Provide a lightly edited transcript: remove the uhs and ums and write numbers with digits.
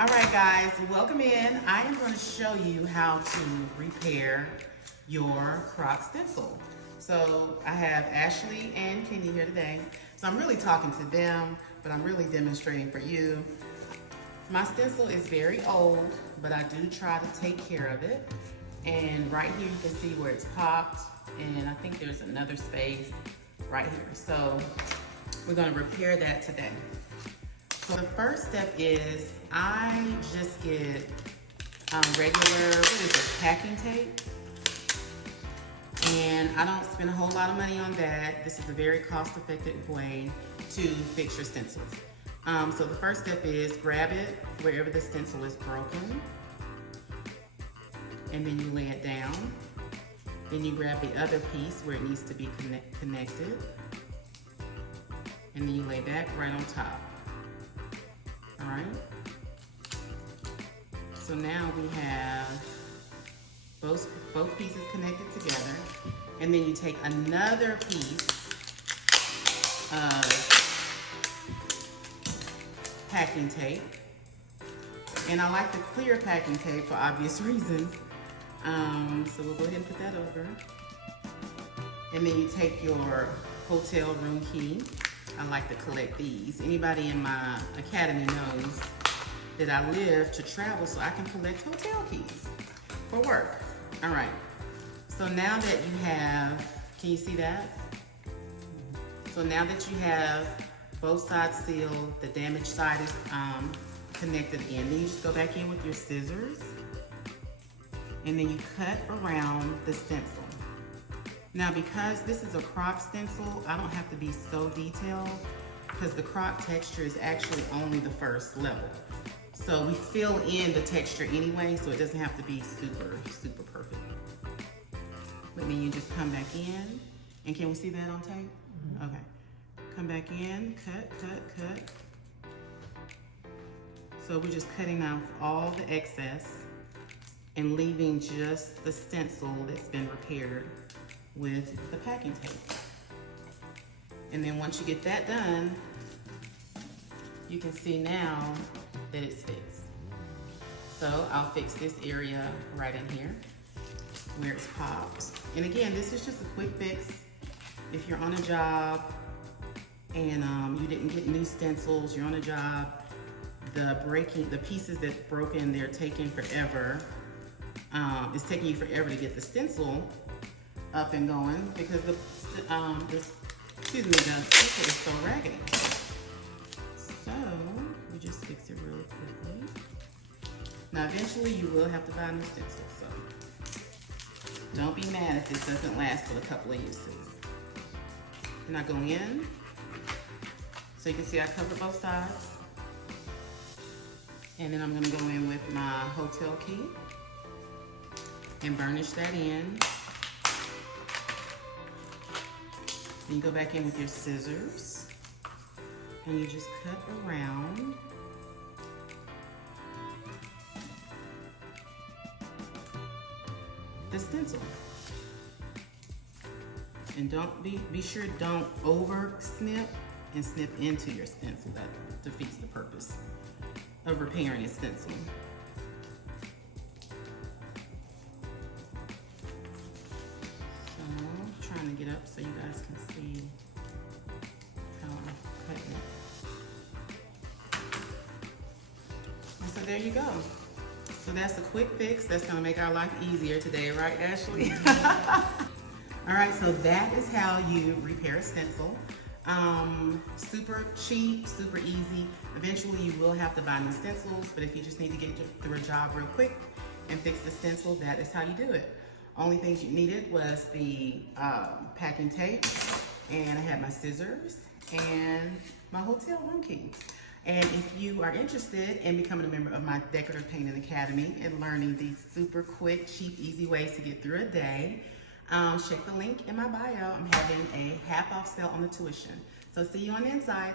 All right, guys, welcome in. I am going to show you how to repair your crock stencil. So I have Ashley and Kenny here today. So I'm really talking to them, but I'm really demonstrating for you. My stencil is very old, but I do try to take care of it. And right here you can see where it's popped, and I think there's another space right here. So we're going to repair that today. So the first step is I just get regular, packing tape. And I don't spend a whole lot of money on that. This is a very cost-effective way to fix your stencils. So the first step is grab it wherever the stencil is broken. And then you lay it down. Then you grab the other piece where it needs to be connected. And then you lay that right on top. All right. So now we have both pieces connected together, and then you take another piece of packing tape, and I like the clear packing tape for obvious reasons. So we'll go ahead and put that over, and then you take your hotel room key. I like to collect these. Anybody in my academy knows that I live to travel, so I can collect hotel keys for work. All right, so now that you have, can you see that? So now that you have both sides sealed, the damaged side is connected again, then you just go back in with your scissors, and then you cut around the stencil. Now, because this is a crock stencil, I don't have to be so detailed because the crock texture is actually only the first level. So we fill in the texture anyway, so it doesn't have to be super perfect. But then you just come back in, and can we see that on tape? Mm-hmm. Okay. Come back in, cut. So we're just cutting off all the excess and leaving just the stencil that's been repaired with the packing tape. And then once you get that done, you can see now that it's fixed. So I'll fix this area right in here where it's popped. And again, this is just a quick fix. If you're on a job and you didn't get new stencils, you're on a job, the pieces that broken, they're taking forever. It's taking you forever to get the stencil up and going because the stencil is so raggedy. So we just fix it really quickly. Now eventually you will have to buy a new stencil, so don't be mad if this doesn't last for a couple of uses. And I go in, so you can see I cover both sides. And then I'm gonna go in with my hotel key and burnish that in. Then you go back in with your scissors and you just cut around. The stencil. And don't be sure don't over snip and snip into your stencil. That defeats the purpose of repairing a stencil. Trying to get up so you guys can see how I'm cutting it. And so there you go. So that's a quick fix. That's gonna make our life easier today, right, Ashley? All right, so that is how you repair a stencil. Super cheap, super easy. Eventually you will have to buy new stencils, but if you just need to get through a job real quick and fix the stencil, that is how you do it. Only things you needed was the packing tape, and I had my scissors and my hotel room key. And if you are interested in becoming a member of my Decorative Painting Academy and learning these super quick, cheap, easy ways to get through a day, check the link in my bio. I'm having a half off sale on the tuition. So see you on the inside.